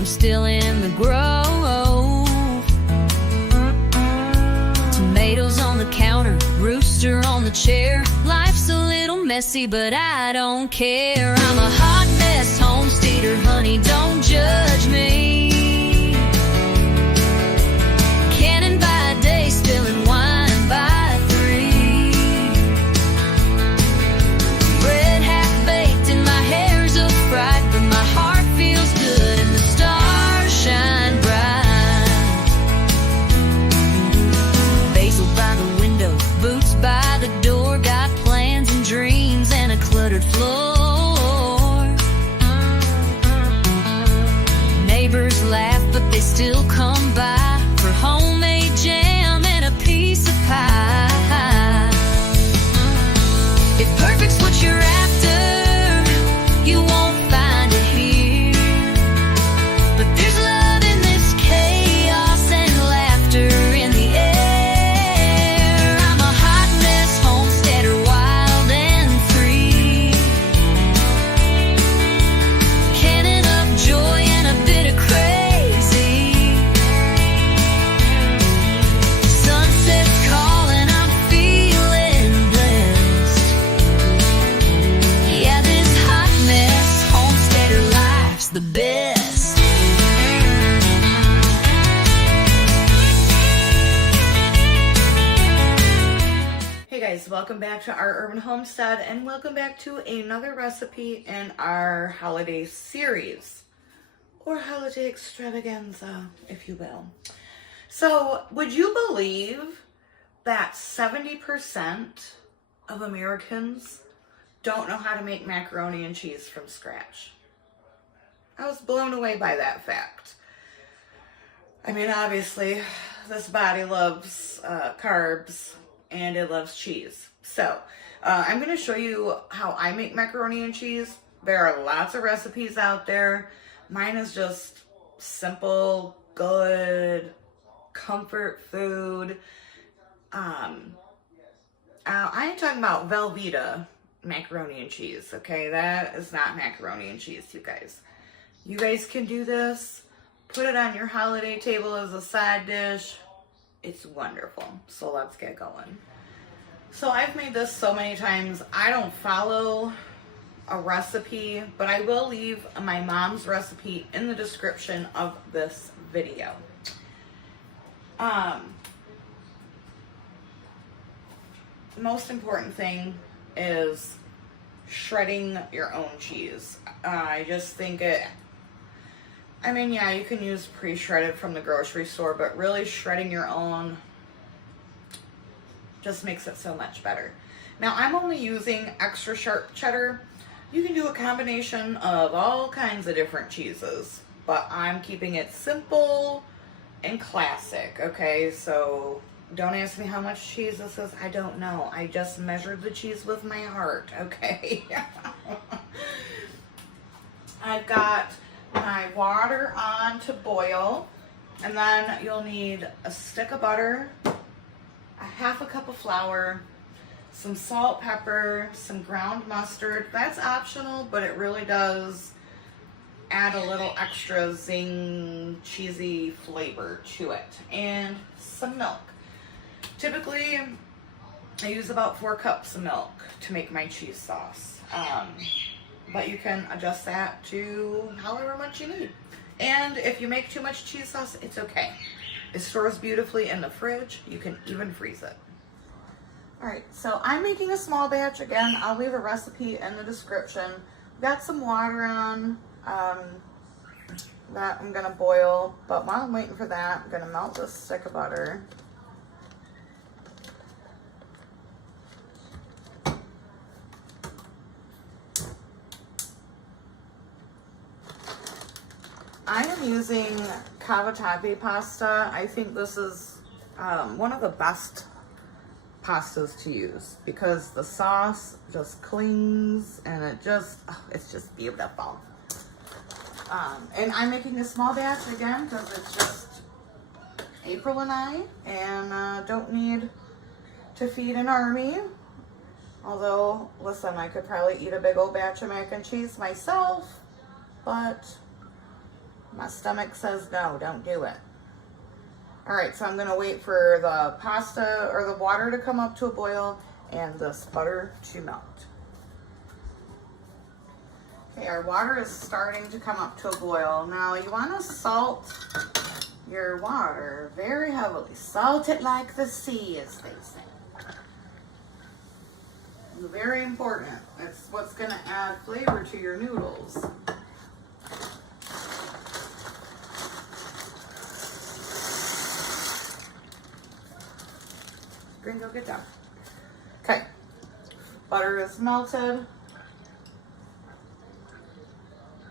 I'm still in the grove. Tomatoes on the counter, rooster on the chair. Life's a little messy, but I don't care. I'm a hot mess homesteader, honey, don't judge me. Cannon by day, spilling wine by 3. Bread half baked and my hair's a fright, but my heart feels good and the stars shine bright. Basil by the window, boots by the door, got plans and dreams and a cluttered floor. Neighbors laugh, but they still come by for homemade jam and a piece of pie. If perfect's what you're after, you won't find it here. But there's love in this chaos and laughter in the air. I'm a hot mess homesteader, wild and free. Cannon of joy and a bit of crazy. Sunset's calling, I'm feeling blessed. Yeah, this hot mess homesteader life's the best. Hey guys, welcome back to our urban homestead and welcome back to another recipe in our holiday series, or holiday extravaganza, if you will. So, would you believe that 70% of Americans don't know how to make macaroni and cheese from scratch? I was blown away by that fact. I mean, obviously, this body loves carbs and it loves cheese. So, I'm going to show you how I make macaroni and cheese. There are lots of recipes out there. Mine is just simple, good, comfort food. I ain't talking about Velveeta macaroni and cheese, okay? That is not macaroni and cheese, you guys. You guys can do this. Put it on your holiday table as a side dish. It's wonderful. So let's get going. So I've made this so many times. I don't follow a recipe, but I will leave my mom's recipe in the description of this video. The most important thing is shredding your own cheese. I just think I mean, yeah, you can use pre-shredded from the grocery store, but really shredding your own just makes it so much better. Now, I'm only using extra sharp cheddar. You can do a combination of all kinds of different cheeses, but I'm keeping it simple and classic, okay? So don't ask me how much cheese this is. I don't know. I just measured the cheese with my heart, okay? I've got my water on to boil, and then you'll need a stick of butter, a half a cup of flour, some salt, pepper, some ground mustard. That's optional, but it really does add a little extra zing, cheesy flavor to it, and some milk. Typically, I use about 4 cups of milk to make my cheese sauce. But you can adjust that to however much you need. And if you make too much cheese sauce, it's okay. It stores beautifully in the fridge. You can even freeze it. Alright, so I'm making a small batch. Again, I'll leave a recipe in the description. Got some water on that I'm going to boil. But while I'm waiting for that, I'm going to melt this stick of butter. I am using cavatappi pasta. I think this is one of the best pastas to use because the sauce just clings and it's just beautiful. And I'm making a small batch again because it's just April and I, and don't need to feed an army. Although, listen, I could probably eat a big old batch of mac and cheese myself, but My stomach says no, don't do it. All right, so I'm gonna wait for the pasta or the water to come up to a boil and this butter to melt. Okay, our water is starting to come up to a boil. Now you wanna salt your water very heavily. Salt it like the sea, as they say. Very important. It's what's gonna add flavor to your noodles. Gringo, get down. Okay, butter is melted.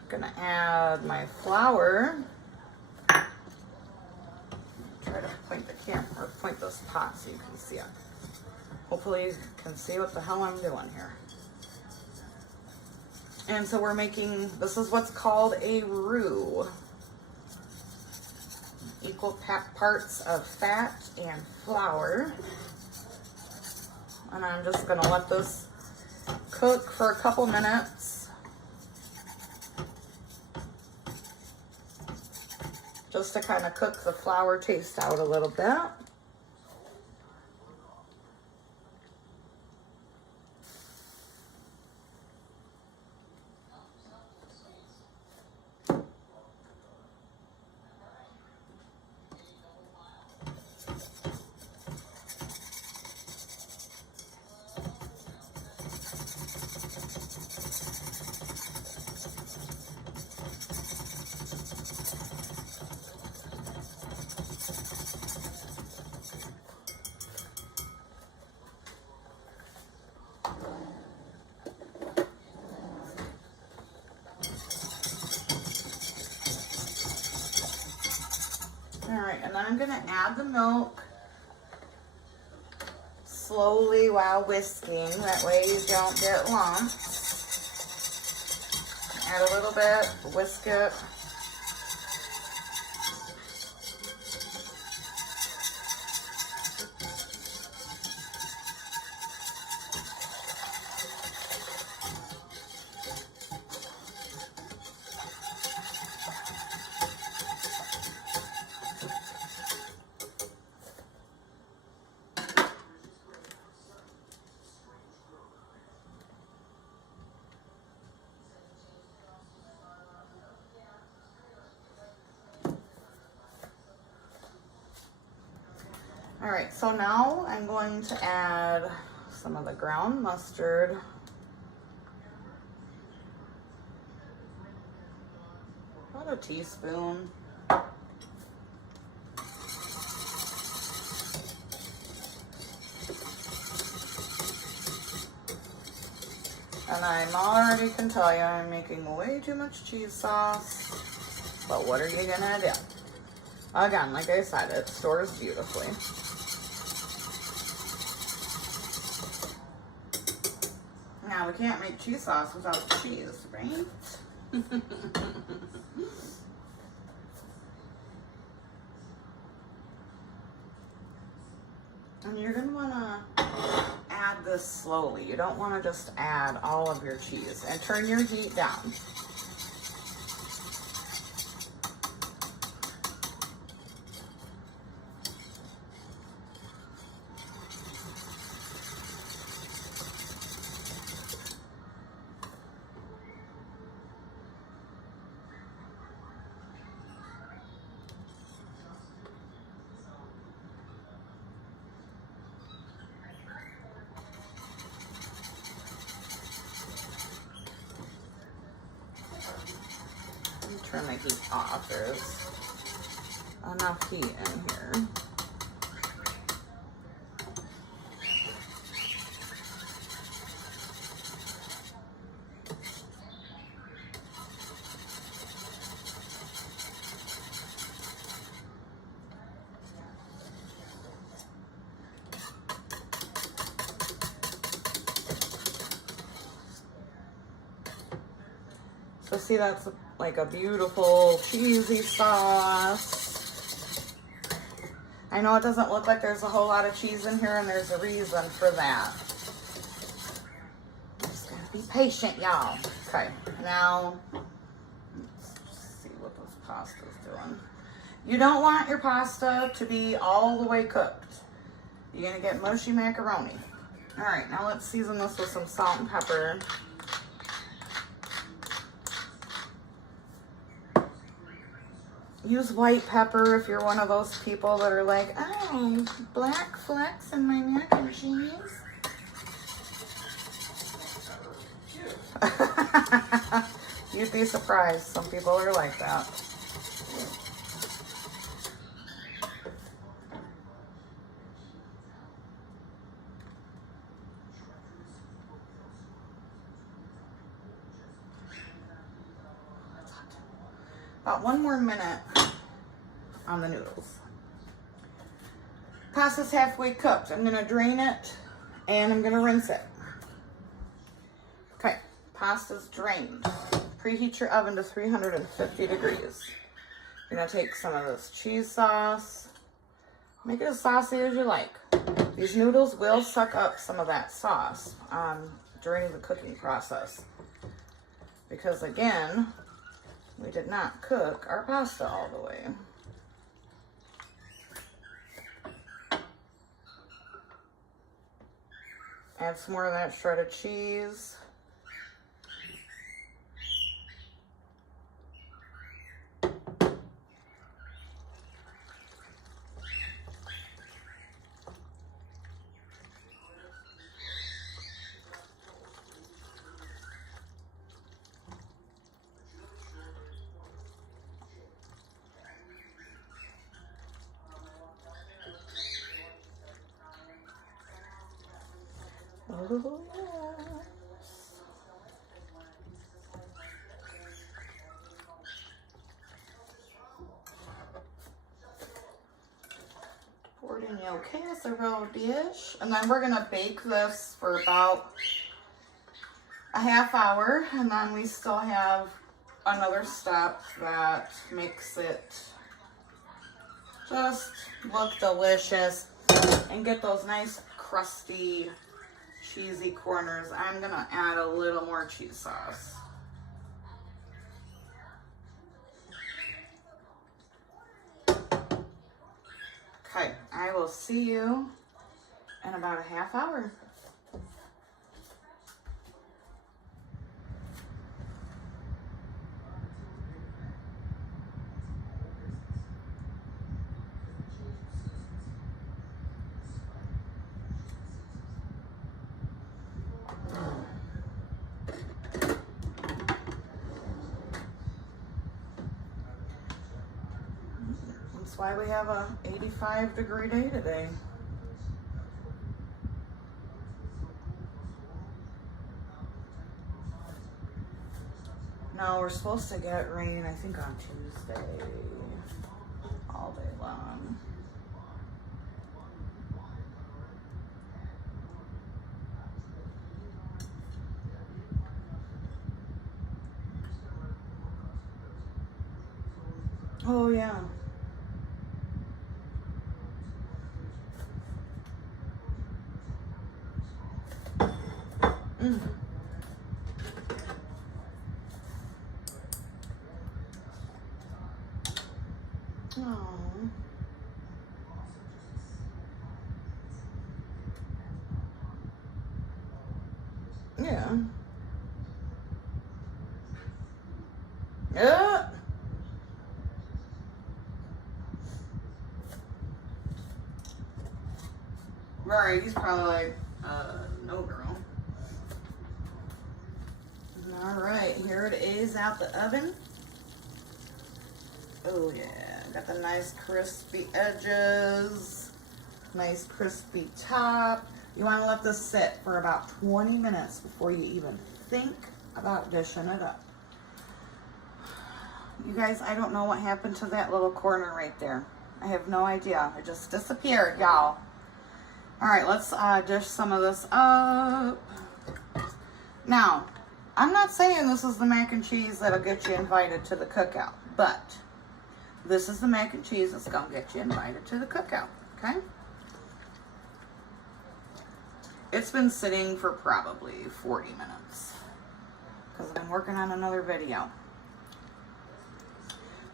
Gonna add my flour. Try to point the camera, or point this pot so you can see it. Hopefully you can see what the hell I'm doing here. And so we're making, this is what's called a roux. Equal parts of fat and flour. And I'm just gonna let this cook for a couple minutes. Just to kind of cook the flour taste out a little bit. All right, and then I'm gonna add the milk slowly while whisking. That way you don't get lumps. Add a little bit, whisk it. All right, so now I'm going to add some of the ground mustard. About a teaspoon. And I already can tell you I'm making way too much cheese sauce, but what are you gonna do? Again, like I said, it stores beautifully. Now, we can't make cheese sauce without cheese, right? And you're going to want to add this slowly. You don't want to just add all of your cheese. And turn your heat down. Turn my heat off. There's enough heat in here. So see, that's like a beautiful cheesy sauce. I know it doesn't look like there's a whole lot of cheese in here, and there's a reason for that. Just gotta be patient, y'all. Okay, now let's see what this pasta's doing. You don't want your pasta to be all the way cooked. You're gonna get mushy macaroni. All right, now let's season this with some salt and pepper. Use white pepper if you're one of those people that are like, oh, black flecks in my mac and cheese. You'd be surprised. Some people are like that. About 1 more minute on the noodles. Pasta's halfway cooked. I'm gonna drain it and I'm gonna rinse it. Okay, pasta's drained. Preheat your oven to 350 degrees. You're gonna take some of this cheese sauce. Make it as saucy as you like. These noodles will suck up some of that sauce during the cooking process. Because again, we did not cook our pasta all the way. Add some more of that shredded cheese. Oh, yes. Pour it in the casserole dish. And then we're gonna bake this for about a half hour. And then we still have another step that makes it just look delicious and get those nice crusty cheesy corners. I'm gonna add a little more cheese sauce. Okay, I will see you in about a half hour. That's why we have a 85-degree day today. No, we're supposed to get rain, I think, on Tuesday, all day long. Oh, yeah. Mm. Oh. Yeah. Yeah. Right, he's probably like, no girl. All right, here it is out the oven. Oh yeah, got the nice crispy edges, nice crispy top. You want to let this sit for about 20 minutes before you even think about dishing it up. You guys, I don't know what happened to that little corner right there. I have no idea. It just disappeared, y'all. All right, let's dish some of this up. Now, I'm not saying this is the mac and cheese that'll get you invited to the cookout, but this is the mac and cheese that's gonna get you invited to the cookout, okay? It's been sitting for probably 40 minutes because I've been working on another video.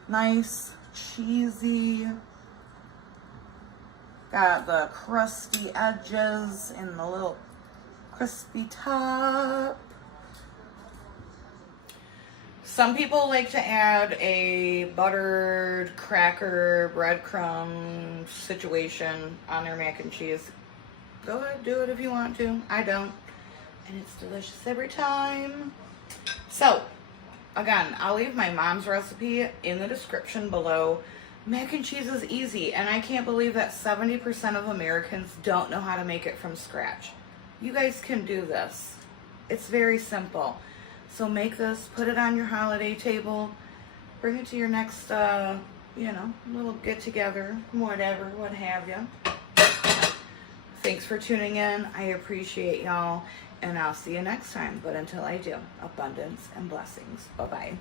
Nice, cheesy. Got the crusty edges and the little crispy top. Some people like to add a buttered cracker breadcrumb situation on their mac and cheese. Go ahead, do it if you want to. I don't. And it's delicious every time. So, again, I'll leave my mom's recipe in the description below. Mac and cheese is easy, and I can't believe that 70% of Americans don't know how to make it from scratch. You guys can do this. It's very simple. So make this, put it on your holiday table, bring it to your next, little get-together, whatever, what have you. Thanks for tuning in. I appreciate y'all, and I'll see you next time. But until I do, abundance and blessings. Bye-bye.